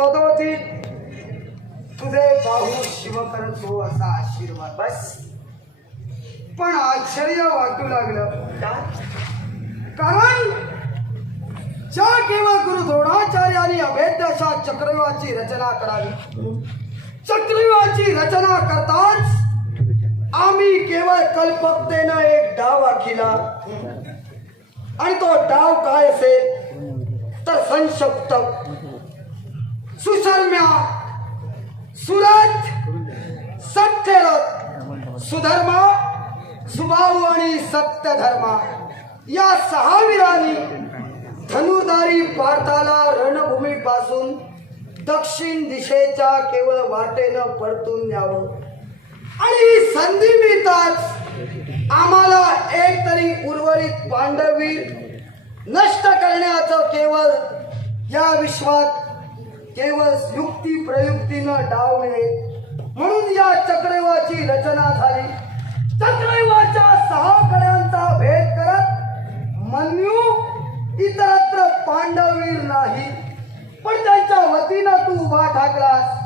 सदोती तुझे बाहू शिव करतो हो असा आशीर्वाद. बस. पण आश्चर्य वाटू लागलं. कारण ज्या केवळ गुरु द्रोणाचार्याने अभेद्य अशा चक्रव्यूहाची रचना करावी चक्रव्यूहाची रचना करताच आम्ही केवळ कल्पकतेनं एक डाव आखिला. आणि तो डाव काय असेल? तर संशप्त सुशर्म्या सुरत सत्यरथ सुधर्मा सुभाऊ आणि सत्यधर्मा. या सहा वीरांनी धनुर्धारी भारताला रणभूमीपासून दक्षिण दिशेच्या केवळ वाटेनं परतून न्यावं. आणि ही संधी मिळताच आम्हाला एक तरी उर्वरित पांडवीर नष्ट करण्याचं केवळ या विश्वात केवळ युक्ती प्रयुक्तीनं डाव मिळेल. म्हणून या चक्रवाची रचना झाली. चक्रवाच्या सहा कड्यांचा भेद करत मन्यू इतरत्र पांडवीर नाही. पण त्यांच्या वतीनं तू उभा ठाकलास.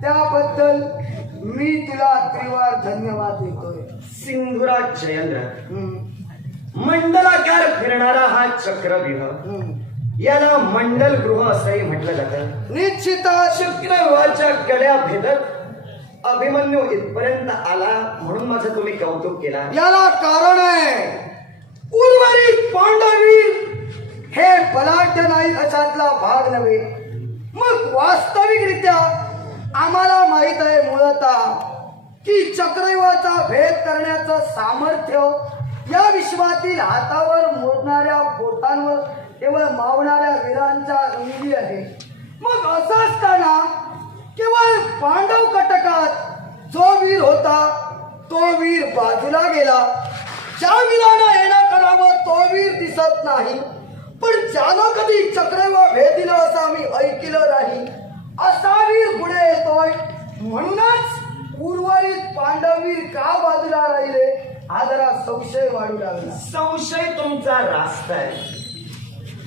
त्याबद्दल मी तुला त्रिवार धन्यवाद देतोय. सिंधुराज जयेंद्र. मंडलाकार फिरणारा हा चक्रव्यूह हम्म. याला मंडल गृह असंही म्हटलं जातं. निश्चितच. चक्रव्यूहाच्या कड्या भेदत अभिमन्यू इथपर्यंत आला म्हणून माझं तुम्ही कौतुक केला. याला कारण आहे उर्वरित पांडवीर हे बलाढ्य नाही अशातला भाग नव्हे. मग वास्तविकरित्या आम्हाला माहीत आहे मूळतः की चक्रव्यूहाचा भेद करण्याचं सामर्थ्य या विश्वातील हातावर मोडणाऱ्या बोटांवर केवळ मावणाऱ्या वीरांच्या अंगी आहे. मग असं असताना केवळ पांडव कटकात जो वीर होता तो वीर बाजूला गेला. ज्या वीरानं येणं करावं तो वीर दिसत नाही. पण ज्यानं कधी चक्रव्यूह भेदिलं असं आम्ही ऐकलं नाही. असा वीर पुढे येतोय. म्हणूनच उर्वरित पांडवीर का बाजूला राहिले? हा जरा संशय वाढू लागला. संशय तुमचा रास्त आहे.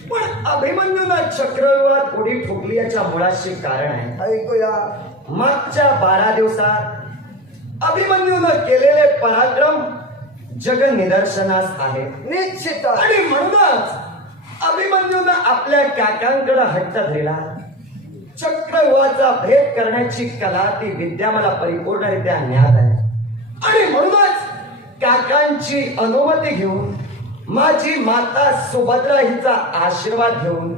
पण अभिमन्यूला चक्रव्यूहात उडी फुटली याच्या मुळाशी कारण आहे? ऐकूया. मागच्या बारा दिवसात अभिमन्यूनं केलेले पराक्रम जग निदर्शनास आहे. निश्चित आणि म्हणूनच अभिमन्यूनं आपल्या काकांकडे हट्ट धरला. चक्रव्यूहाचा भेद करण्याची कला ती विद्या मला परिपूर्णरित्या ज्ञात आहे. आणि म्हणूनच काकांची अनुमती घेऊन माझी माता सुभद्रा हिचा आशीर्वाद घेऊन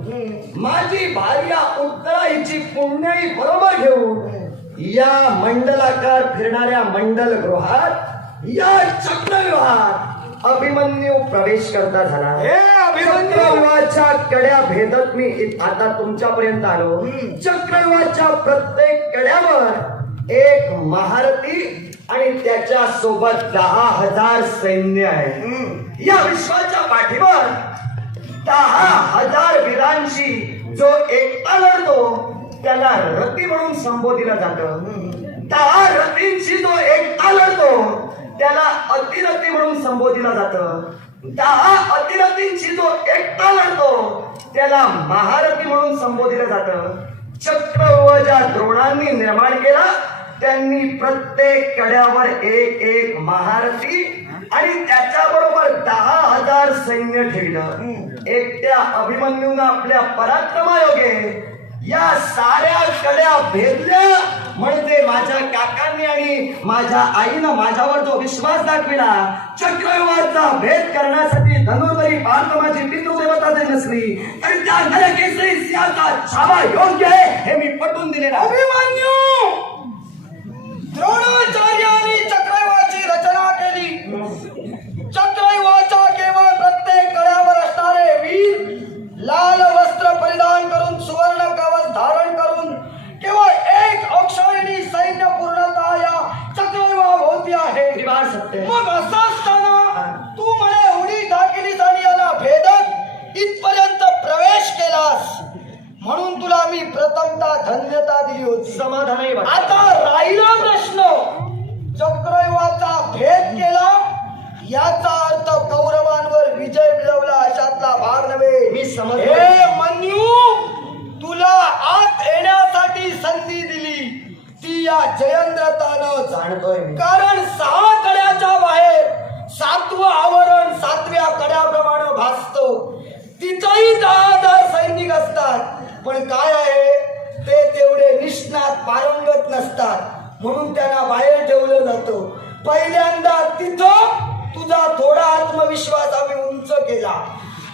माझी भार्या उत्तरा हिची पुण्याई बरोबर घेऊन या मंडलाकार फिरणाऱ्या मंडल गृहात या चक्रव्यूहात अभिमन्यू प्रवेश करता झाला हे! चक्रव्यूहाच्या कड्या भेदत मी आता तुमच्यापर्यंत आलो हम्म. चक्रव्यूहाच्या प्रत्येक कड्यावर एक महारथी आणि त्याच्या सोबत दहा हजार सैन्य आहे. या विश्वाच्या पाठीवर दहा हजार वीरांशी जो एकटा लढतो त्याला रती म्हणून संबोधिलं जातं. दहा रतींशी जो एकटा लढतो त्याला अतिरथी म्हणून संबोधिलं जातं. दहा अतिरतींशी जो एकटा लढतो त्याला महारथी म्हणून संबोधिलं जातं. व ज्या द्रोणांनी निर्माण केला त्यांनी प्रत्येक कड्यावर एक एक महारथी सैन्य ठेवलं. एकट्या अभिमन्यून आपल्या पराक्रमायोगे या साऱ्या कड्या भेदल्या. म्हणजे माझ्या काकांनी आणि माझ्या आईनं माझ्यावर जो विश्वास दाखविला चक्रव्यूहाचा भेद करण्यासाठी धनुर्धरी भारत माझी पितृदेवता जरी नसली तरी त्या नरकेसरी सिंहाचा छावा योग्य आहे हे मी पटवून दिलेला अभिमान समाधान आता राहिला प्रश्न. चक्रयुगाचा भेद केला याचा अर्थ कौरवांवर विजय मिळवला अशातला भाग नव्हे. मी समजले. मनू तुला आत येण्यासाठी संधी दिली. ती या जयंद्रतानं जाणतोय कारण सहा कड्याच्या बाहेर सातवं आवरण सातव्या कड्याप्रमाणे भासतो. तिथंही दहा हजार सैनिक असतात. पण काय आहे? ते तेवढे निष्णात पारंगत नसतात. म्हणून त्यांना बाहेर ठेवलं जातं. पहिल्यांदा तिथं तुझा थोडा आत्मविश्वास आम्ही उंच केला.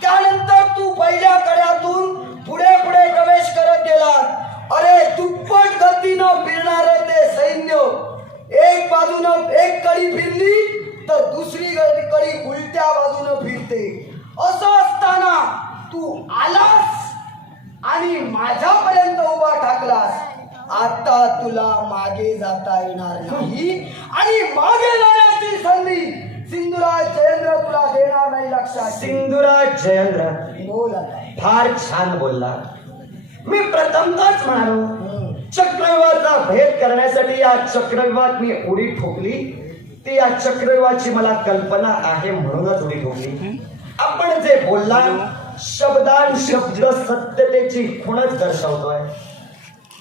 त्यानंतर तू पहिल्या कड्यातून पुढे पुढे प्रवेश करत गेला अरे दुप्पट गतीनं फिरणार ते सैन्य. एक बाजूनं एक कडी फिरली तर दुसरी कडी उलट्या बाजूनं फिरते. असं असताना तू आलास आणि माझ्यापर्यंत उभा टाकलास आता तुला मागे जाता येणार नाही आणि मागे जाण्याची संधी सिंधुराज जयेंद्र तुला देणार नाही लक्षात. सिंधुराज जयेंद्र बोल. फार छान बोलला मी प्रथमतच म्हणालो. चक्रव्यूहाचा भेद करण्यासाठी या चक्रव्यूहात मी उडी ठोकली ती या चक्रव्यूहाची मला कल्पना आहे म्हणूनच उडी ठोकली आपण जे बोलला शब्दान शब्द सत्यतेची खुणच दर्शवतोय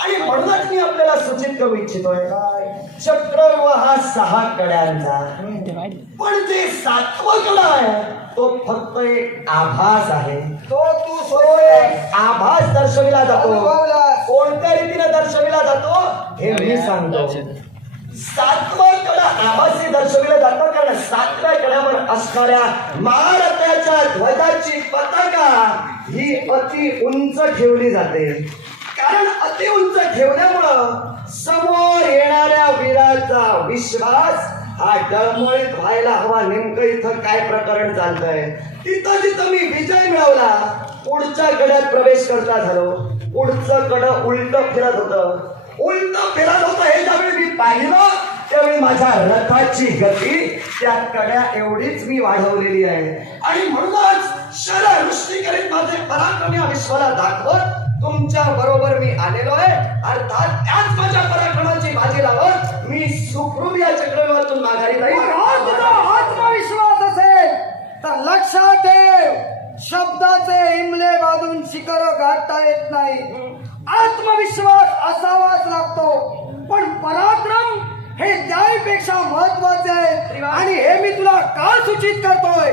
आणि म्हणूनच मी आपल्याला सूचित करू इच्छितोय काय? चक्रव्यूह हा सहा कड्यांचा. पण जे सातवं कडा आहे तो फक्त एक आभास आहे तो तू तो सोय एक आभास दर्शविला जातो. कोणत्या रीतीने दर्शविला जातो हे मी सांगतो सातवा कडा आभासी दर्शविला जातो कारण सातव्या कड्यावर असणाऱ्या महारथाच्या ध्वजाची पताका ही अति उंच ठेवली जाते कारण अति उंच ठेवल्यामुळं समोर येणाऱ्या वीराचा विश्वास हा डळमळीत व्हायला हवा. नेमकं इथं काय प्रकरण चालतंय? तिथं जिथं मी विजय मिळवला पुढच्या गड्यात प्रवेश करता झालो. पुढचं गड उलट फिरत होतं. उलट फिरत होतं हे ज्यावेळी मी पाहिलं त्यावेळी माझ्या रथाची गती त्या कड्या एवढीच मी वाढवलेली आहे. आणि म्हणूनच शर करीत माझे पराक्रम या विश्वाला दाखवत तुमच्या बरोबर मी आलेलो आहे. अर्थात त्याच माझ्या पराक्रमाची बाजी लावत मी सुखरूप या चक्रव्यूहातून माघारी हा जाईल आत्मविश्वास असेल तर लक्षात ठेव शब्दाचे हिमले बांधून शिखर गाठता येत नाही. आत्मविश्वास असावाच लागतो पण पराक्रम हे त्यापेक्षा महत्त्वाचे आहे. आणि हे मी तुला का सूचित करतोय?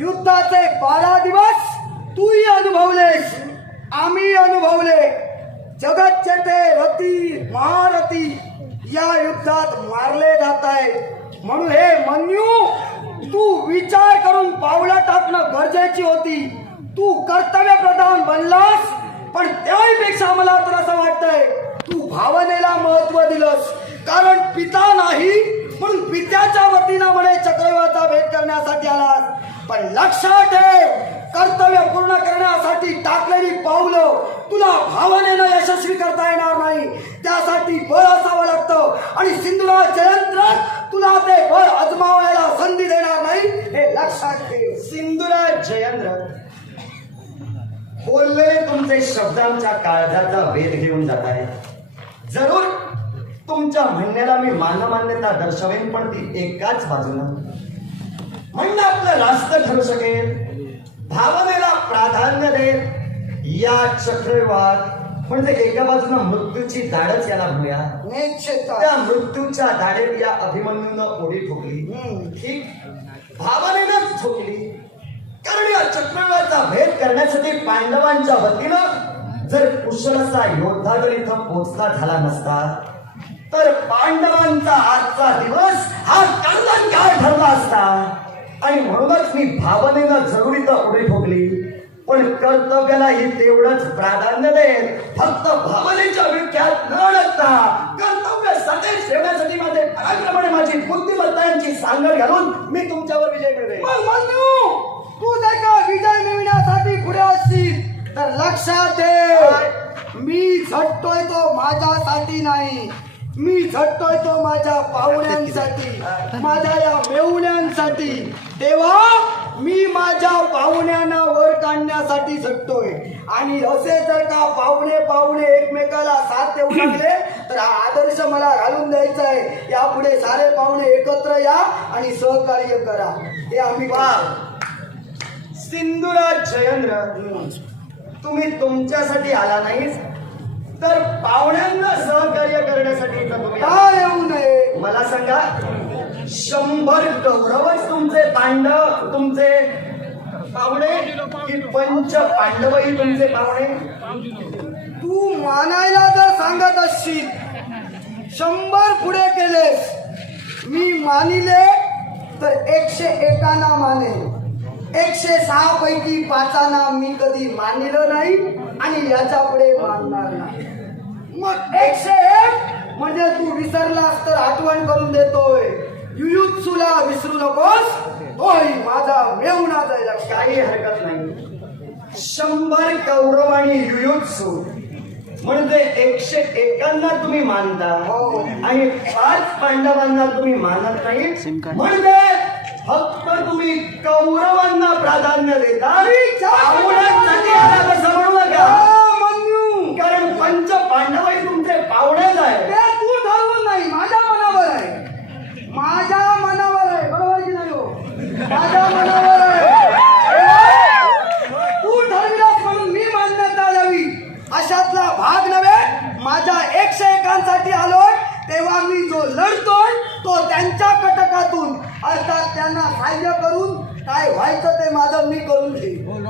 युद्धाचे बारा दिवस तूही अनुभवलेस. आम्ही अनुभवले जगतचे ते रती महारथी या युद्धात मारले जात आहे. म्हणून हे मन्यू तू विचार करून पावलं टाकणं गरजेची होती. तू कर्तव्य प्रधान बनलास पण त्याहीपेक्षा मला तर असं वाटतंय तू भावनेला महत्त्व दिलंस. कारण पिता नाही म्हणून पित्याच्या वतीनं म्हणे चक्रव्यूहाचा भेद करण्यासाठी आलास. पण लक्षात ठेव कर्तव्य पूर्ण करण्यासाठी टाकलेली पावलं तुला भावनेनं यशस्वी करता येणार नाही. त्यासाठी बळ असावं लागतं. आणि सिंधुराज जयंत्र तुला ते बळ अजमावायला संधी देणार नाही हे लक्षात ठेव. सिंधुराज जयंत्र. बोललेले तुमचे शब्दांच्या काळजाचा वेध घेऊन जात आहे. जरूर तुमच्या म्हणण्याला मी मानमान्यता दर्शवेन पण ती एकाच बाजूला म्हणणं आपलं रास्त ठरू शकेल. भावनेला प्राधान्य देत या चक्रवात म्हणजे एका बाजूनं मृत्यूची दाडच याला म्हणूया. त्या मृत्यूच्या दाढेत या अभिमन्यूनं उडी ठोकली. ही भावनेनंच ठोकली. कारण या चक्रव्यूहाचा भेद करण्यासाठी पांडवांच्या वतीनं जर कुशल असा योद्धा जर इथं पोचला झाला नसता तर पांडवांचा आजचा दिवस हा कळंकार ठरला असता. आणि म्हणूनच मी भावनेनं जरूर इथं उडी ठोकली. पण कर्तव्यालाही तेवढंच प्राधान्य देत फक्त भावनेच्या विख्यात न अडकता कर्तव्य सदैव ठेवण्यासाठी माझे पराक्रमाने माझी बुद्धिमत्ता यांची सांगड घालून मी तुमच्यावर विजय मन्नू तू जर का विजय मिळवण्यासाठी पुढे असशील तर लक्षात ठेव. मी झटतोय तो माझ्यासाठी नाही. मी झटतोय तो माझ्या पाहुण्यांसाठी माझ्या या मेहुण्यांसाठी. तेव्हा मी माझ्या पाहुण्यांना वर काढण्यासाठी झटतोय. आणि असे जर का पाहुणे पाहुणे एकमेकाला साथ देऊ लागले तर हा आदर्श मला घालून द्यायचा आहे. यापुढे सारे पाहुणे एकत्र या आणि सहकार्य करा. हे आम्ही वा. सिंधुराज जयेंद्र तुम्ही तुमच्यासाठी आला नाहीत तर पाहुण्यांना सहकार्य करण्यासाठी इथं तुम्ही आला. का येऊ नये? मला सांगा शंभर कौरवच तुमचे पांडव तुमचे पाहुणे की पंच पांडवही तुमचे पाहुणे? तू मानायला जर सांगत असशील शंभर पुढे केलेस. मी मानिले तर एकशे एकाना माने एकशे सहा पैकी पाचाना मी कधी मानिलं नाही आणि याच्यापुढे मानणार नाही. मग एकशे एक म्हणजे तू विसरलास तर आठवण करून देतोय. युयुत्सुला विसरू नकोस. होय माझा मेहुणाचा लक्ष काही हरकत नाही. शंभर कौरव आणि युयुत्सु म्हणजे एकशे एकांना तुम्ही मानता हो. आणि पाच पांडवांना तुम्ही मानत नाही. म्हणजे फक्त तुम्ही कौरवांना प्राधान्य देता. मन्यू कारण पंच पांडवही तुमचे पाहुणेच आहे ते तू ठरवून नाही माझ्या मनावर आहे माझ्या मनावर आहे. बरोबर की नाही हो? माझ्या मनावर आहे. तू ठरविलास म्हणून मी मान्यता द्यावी. अशातला भाग नव्हे माझ्या एकशे एकांसाठी आलोय. तेव्हा मी जो लढतोय तो त्यांच्या कटकातून. अर्थात त्यांना सहाय्य करून काय व्हायचं ते माझं मी करून घेईन.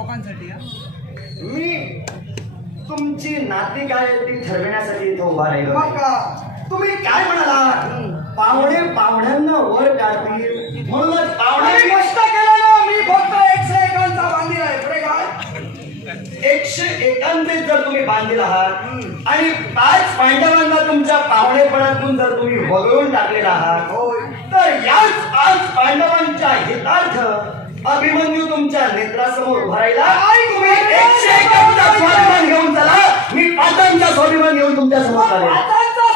मी तुमची नाती काय ती ठरविण्यासाठी इथं उभा राहिलो का? तुम्ही काय म्हणाला पाहुणे पाहुण्यांना वर काढतील म्हणूनच अरे पाहुणे कष्ट केलं ना मी फक्त एकशे एकांचा बांधील आहे. पुढे काय? एकशे एकांचे जर तुम्ही बांधील आहात आणि पाच पांडवांना तुमच्या पाहुणेपणातून जर तुम्ही वगळून टाकलेला आहात तर याच पाच पांडवांच्या हितार्थ अभिमन्यू तुमच्या नेत्रासमोर उभा राहिला. काय तुम्ही एकशे एकांचा स्वाभिमान घेऊन चला. मी पाचांचा स्वाभिमान घेऊन तुमच्यासमोर पाटांचा